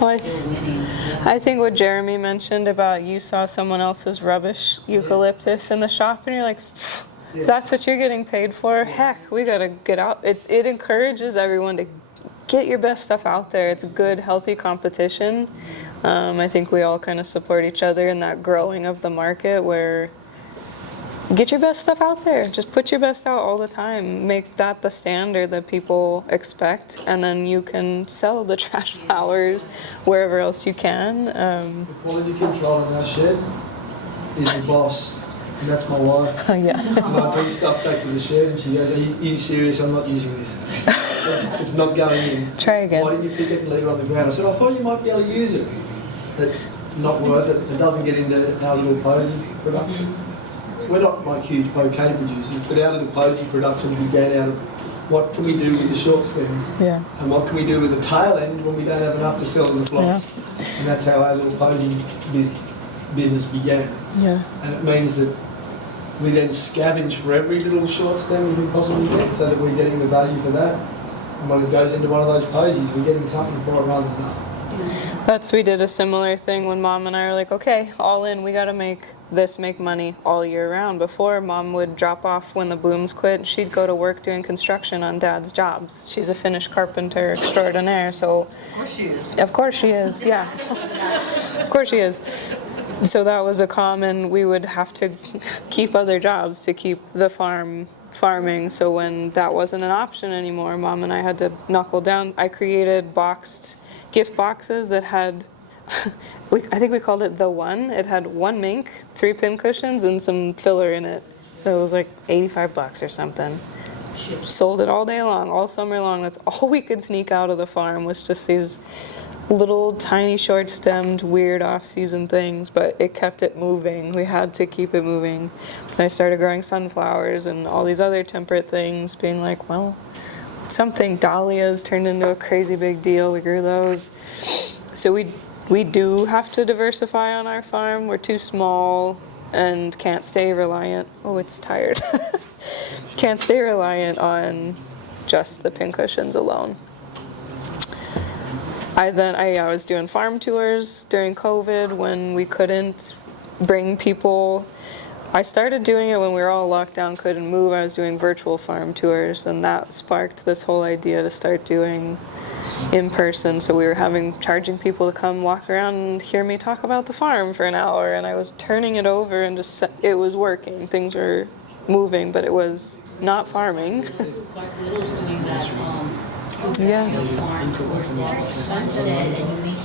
Well, I think what Jeremy mentioned about you saw someone else's rubbish eucalyptus in the shop, and you're like, if that's what you're getting paid for, heck, we gotta get out. It encourages everyone to get your best stuff out there. It's a good, healthy competition. I think we all kind of support each other in that growing of the market where get your best stuff out there. Just put your best out all the time. Make that the standard that people expect, and then you can sell the trash flowers wherever else you can. The quality control in our shed is the boss, and that's my wife. Oh, yeah. And I bring stuff back to the shed, and she goes, are you serious? I'm not using this. It's not going in. Try again. Why didn't you pick it and leave it on the ground? I said, I thought you might be able to use it. That's not worth it. It doesn't get into our little posy production. We're not like huge bouquet producers, but our little posy production began out of what can we do with the short stems, and what can we do with the tail end when we don't have enough to sell to the flock. And that's how our little posy business began. And it means that we then scavenge for every little short stem we can possibly get, so that we're getting the value for that. And when it goes into one of those posies, we're getting something for it rather than nothing. We did a similar thing when Mom and I were like, okay, all in, we gotta make money all year round. Before, Mom would drop off when the blooms quit, she'd go to work doing construction on Dad's jobs. She's a Finnish carpenter extraordinaire, so. Of course she is. Of course she is, yeah. Of course she is. So that was a common, we would have to keep other jobs to keep the farming. So when that wasn't an option anymore, Mom and I had to knuckle down. I created gift boxes that had, I think we called it The One. It had 1 mink, 3 pin cushions, and some filler in it. It was like $85 or something. Sold it all day long, all summer long. That's all we could sneak out of the farm, was just these little tiny short-stemmed weird off-season things, but it kept it moving. We had to keep it moving. And I started growing sunflowers and all these other temperate things, being like, well, dahlias turned into a crazy big deal. We grew those. So we do have to diversify on our farm. We're too small and can't stay reliant. Oh, it's tired. Can't stay reliant on just the pincushions alone. I was doing farm tours during COVID when we couldn't bring people. I started doing it when we were all locked down, couldn't move. I was doing virtual farm tours, and that sparked this whole idea to start doing in person. So we were charging people to come walk around and hear me talk about the farm for an hour, and I was turning it over and it was working. Things were moving, but it was not farming. Yeah.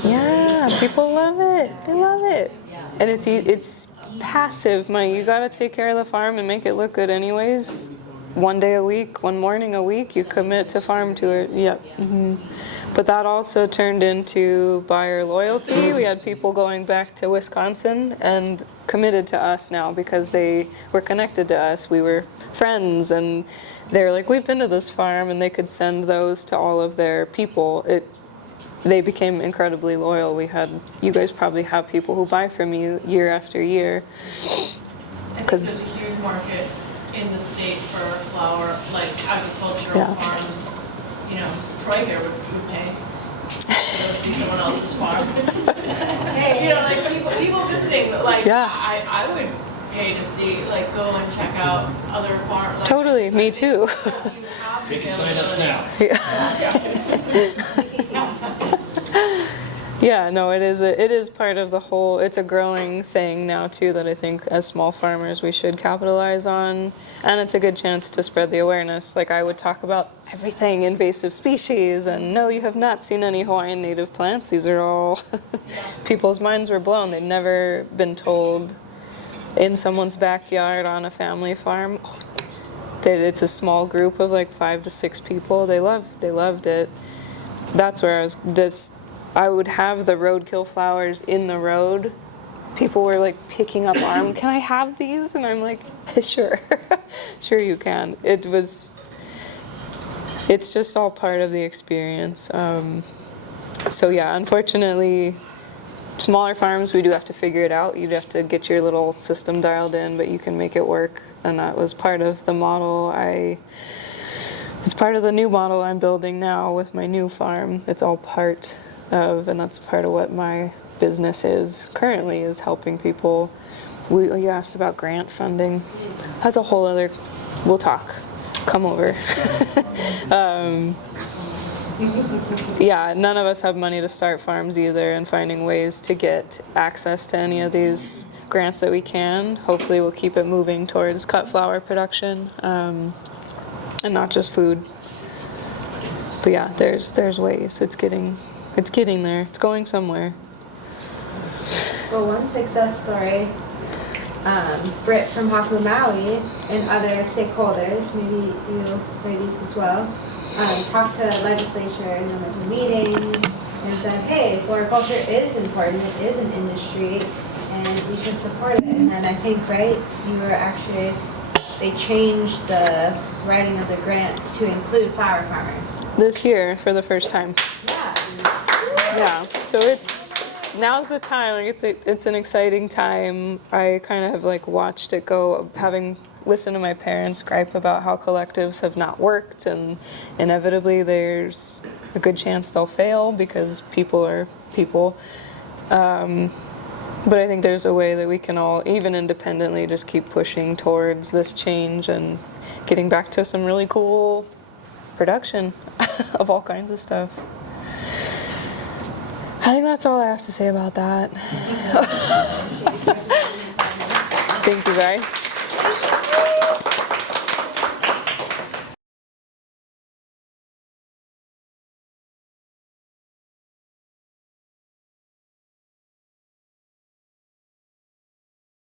Yeah, people love it. They love it. And it's passive money. You gotta take care of the farm and make it look good anyways. 1 day a week, 1 morning a week, you commit to farm tours. Yep. Mm-hmm. But that also turned into buyer loyalty. We had people going back to Wisconsin and committed to us now because they were connected to us. We were friends, and they were like, we've been to this farm, and they could send those to all of their people. They became incredibly loyal. You guys probably have people who buy from you year after year. Because there's a huge market in the state for flower, like agricultural farms. You know, Troy here would pay to go see someone else's farm. You know, like people visiting, but like I would pay to see, like, go and check out other farms. Like, totally, me too. Take your sign-ups now. Yeah, no, it is part of the whole, it's a growing thing now too that I think as small farmers we should capitalize on, and it's a good chance to spread the awareness. Like, I would talk about everything invasive species, and no, you have not seen any Hawaiian native plants. These are all, people's minds were blown. They'd never been told in someone's backyard on a family farm that it's a small group of like 5 to 6 people. They loved it. That's where I would have the roadkill flowers in the road. People were like picking up arms. Can I have these? And I'm like, sure. Sure you can. It's just all part of the experience. So yeah, unfortunately, smaller farms, we do have to figure it out. You'd have to get your little system dialed in, but you can make it work. And that was part of the model. It's part of the new model I'm building now with my new farm. It's all part of, and that's part of what my business is currently, is helping people. You asked about grant funding. That's a whole other, we'll talk. Come over. Yeah, none of us have money to start farms either, and finding ways to get access to any of these grants that we can. Hopefully we'll keep it moving towards cut flower production, and not just food. But yeah, there's ways. It's getting there. It's going somewhere. Well, one success story, Britt from Haku Maui and other stakeholders, maybe you ladies as well, talked to legislature and went to meetings and said, hey, floriculture is important, it is an industry, and we should support it. And then I think, right, they changed the writing of the grants to include flower farmers. This year, for the first time. Yeah, so now's the time. Like, it's an exciting time. I kind of have like watched it go, having listened to my parents gripe about how collectives have not worked, and inevitably there's a good chance they'll fail because people are people. But I think there's a way that we can all, even independently, just keep pushing towards this change and getting back to some really cool production of all kinds of stuff. I think that's all I have to say about that. Thank you, guys.